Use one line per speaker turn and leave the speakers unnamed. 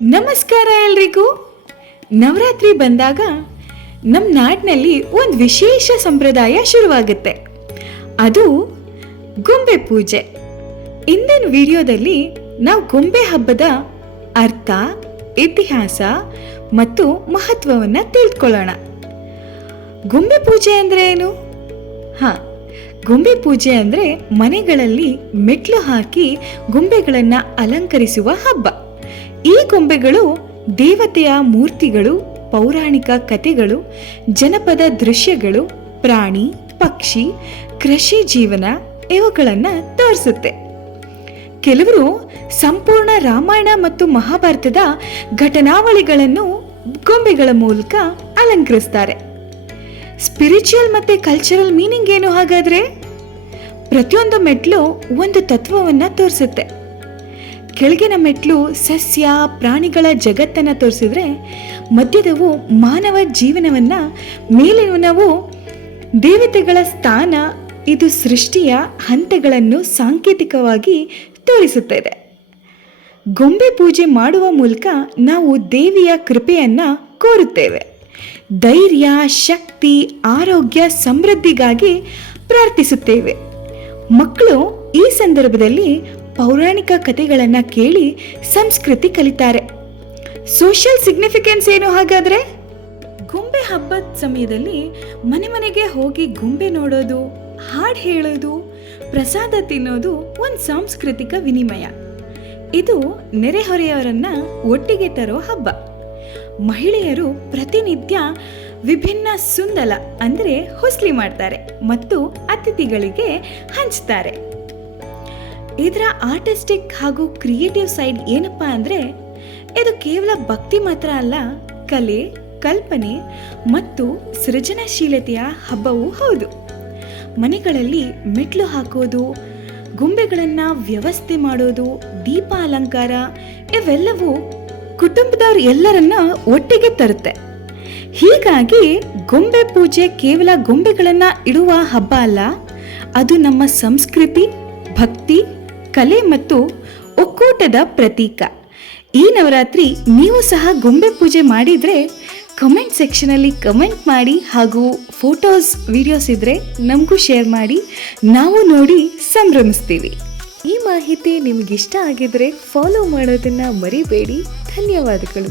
ನಮಸ್ಕಾರ ಎಲ್ರಿಗೂ. ನವರಾತ್ರಿ ಬಂದಾಗ ನಮ್ಮ ನಾಡಿನಲ್ಲಿ ಒಂದು ವಿಶೇಷ ಸಂಪ್ರದಾಯ ಶುರುವಾಗುತ್ತೆ. ಅದು ಗೊಂಬೆ ಪೂಜೆ. ಇಂದಿನ ವಿಡಿಯೋದಲ್ಲಿ ನಾವು ಗೊಂಬೆ ಹಬ್ಬದ ಅರ್ಥ, ಇತಿಹಾಸ ಮತ್ತು ಮಹತ್ವವನ್ನು ತಿಳ್ಕೊಳ್ಳೋಣ ಗೊಂಬೆ ಪೂಜೆ ಅಂದರೆ ಏನು? ಹಾ, ಗೊಂಬೆ ಪೂಜೆ ಅಂದರೆ ಮನೆಗಳಲ್ಲಿ ಮೆಟ್ಲು ಹಾಕಿ ಗೊಂಬೆಗಳನ್ನು ಅಲಂಕರಿಸುವ ಹಬ್ಬ. ಈ ಗೊಂಬೆಗಳು ದೇವತೆಯ ಮೂರ್ತಿಗಳು, ಪೌರಾಣಿಕ ಕಥೆಗಳು, ಜನಪದ ದೃಶ್ಯಗಳು, ಪ್ರಾಣಿ, ಪಕ್ಷಿ, ಕೃಷಿ ಜೀವನ ಇವುಗಳನ್ನು ತೋರಿಸುತ್ತೆ. ಕೆಲವರು ಸಂಪೂರ್ಣ ರಾಮಾಯಣ ಮತ್ತು ಮಹಾಭಾರತದ ಘಟನಾವಳಿಗಳನ್ನು ಗೊಂಬೆಗಳ ಮೂಲಕ ಅಲಂಕರಿಸ್ತಾರೆ. ಸ್ಪಿರಿಚುವಲ್ ಮತ್ತೆ ಕಲ್ಚರಲ್ ಮೀನಿಂಗ್ ಏನು ಹಾಗಾದ್ರೆ? ಪ್ರತಿಯೊಂದು ಮೆಟ್ಲು ಒಂದು ತತ್ವವನ್ನ ತೋರಿಸುತ್ತೆ. ಕೆಳಗಿನ ಮೆಟ್ಲು ಸಸ್ಯ, ಪ್ರಾಣಿಗಳ ಜಗತ್ತನ್ನು ತೋರಿಸಿದ್ರೆ ಮಧ್ಯದವು ಮಾನವ ಜೀವನವನ್ನ, ಮೇಲಿನವು ದೇವತೆಗಳ ಸ್ಥಾನ, ಇದು ಸೃಷ್ಟಿಯ ಹಂತಗಳನ್ನು ಸಾಂಕೇತಿಕವಾಗಿ ತೋರಿಸುತ್ತದೆ. ಗೊಂಬೆ ಪೂಜೆ ಮಾಡುವ ಮೂಲಕ ನಾವು ದೇವಿಯ ಕೃಪೆಯನ್ನ ಕೋರುತ್ತೇವೆ. ಧೈರ್ಯ, ಶಕ್ತಿ, ಆರೋಗ್ಯ, ಸಮೃದ್ಧಿಗಾಗಿ ಪ್ರಾರ್ಥಿಸುತ್ತೇವೆ. ಮಕ್ಕಳು ಈ ಸಂದರ್ಭದಲ್ಲಿ ಪೌರಾಣಿಕ ಕಥೆಗಳನ್ನು ಕೇಳಿ ಸಂಸ್ಕೃತಿ ಕಲಿತಾರೆ. ಸೋಷಿಯಲ್ ಸಿಗ್ನಿಫಿಕೆನ್ಸ್ ಏನು ಹಾಗಾದ್ರೆ? ಗೊಂಬೆ ಹಬ್ಬದ ಸಮಯದಲ್ಲಿ ಮನೆ ಮನೆಗೆ ಹೋಗಿ ಗೊಂಬೆ ನೋಡೋದು, ಹಾಡು ಹೇಳೋದು, ಪ್ರಸಾದ ತಿನ್ನೋದು ಒಂದು ಸಾಂಸ್ಕೃತಿಕ ವಿನಿಮಯ. ಇದು ನೆರೆಹೊರೆಯವರನ್ನ ಒಟ್ಟಿಗೆ ತರೋ ಹಬ್ಬ. ಮಹಿಳೆಯರು ಪ್ರತಿನಿತ್ಯ ವಿಭಿನ್ನ ಸುಂದಲ ಅಂದರೆ ಹೊಸ್ಲಿ ಮಾಡ್ತಾರೆ ಮತ್ತು ಅತಿಥಿಗಳಿಗೆ ಹಂಚ್ತಾರೆ. ಇದರ ಆರ್ಟಿಸ್ಟಿಕ್ ಹಾಗೂ ಕ್ರಿಯೇಟಿವ್ ಸೈಡ್ ಏನಪ್ಪ ಅಂದರೆ, ಇದು ಕೇವಲ ಭಕ್ತಿ ಮಾತ್ರ ಅಲ್ಲ, ಕಲೆ, ಕಲ್ಪನೆ ಮತ್ತು ಸೃಜನಶೀಲತೆಯ ಹಬ್ಬವೂ ಹೌದು. ಮನೆಗಳಲ್ಲಿ ಮೆಟ್ಲು ಹಾಕೋದು, ಗೊಂಬೆಗಳನ್ನು ವ್ಯವಸ್ಥೆ ಮಾಡೋದು ದೀಪ ಅಲಂಕಾರ ಇವೆಲ್ಲವೂ ಕುಟುಂಬದವ್ರು ಎಲ್ಲರನ್ನ ಒಟ್ಟಿಗೆ ತರುತ್ತೆ. ಹೀಗಾಗಿ ಗೊಂಬೆ ಪೂಜೆ ಕೇವಲ ಗೊಂಬೆಗಳನ್ನು ಇಡುವ ಹಬ್ಬ ಅಲ್ಲ, ಅದು ನಮ್ಮ ಸಂಸ್ಕೃತಿ, ಭಕ್ತಿ ಕಲೆ ಮತ್ತು ಒಕ್ಕೂಟದ ಪ್ರತೀಕ. ಈ ನವರಾತ್ರಿ ನೀವು ಸಹ ಗೊಂಬೆ ಪೂಜೆ ಮಾಡಿದರೆ ಕಮೆಂಟ್ ಸೆಕ್ಷನಲ್ಲಿ ಕಮೆಂಟ್ ಮಾಡಿ ಹಾಗೂ ಫೋಟೋಸ್ ವಿಡಿಯೋಸ್ ಇದ್ದರೆ ನಮಗೂ ಶೇರ್ ಮಾಡಿ, ನಾವು ನೋಡಿ ಸಂಭ್ರಮಿಸ್ತೀವಿ. ಈ ಮಾಹಿತಿ ನಿಮಗಿಷ್ಟ ಆಗಿದ್ರೆ ಫಾಲೋ ಮಾಡೋದನ್ನು ಮರಿಬೇಡಿ. ಧನ್ಯವಾದಗಳು.